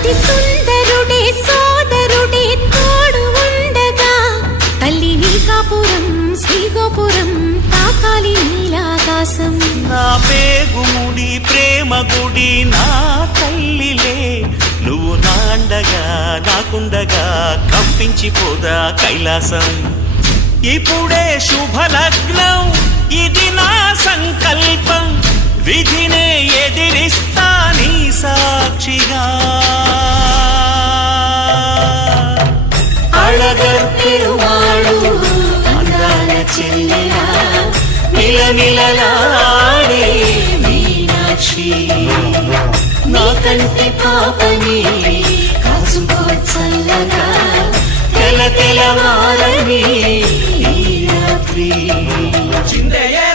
అతి సుందరుడే సోదరుడే తోడు ఉండగా తల్లి నీ కాపురం శ్రీగోపురం తాకాలి నీలాకాశం. నా పేగుముడి ప్రేమ గుడి నా తల్లిలే, నువ్వు నాండగా నాకుండగా కంపించిపోదా కైలాసం. ఇప్పుడే శుభలగ్నం ఇది నా సంకల్పం, విధినే ఎదిరిస్తా నీ సాక్షిగా. అళగర్ పెరుమాళు అందాల చెల్లెలా మిలమిలలాడే మీనాక్షి, నా కంటి పాపని కాచుకో చల్లగా తెల తెలవారని ఈ రాత్రి. చిందయ్యే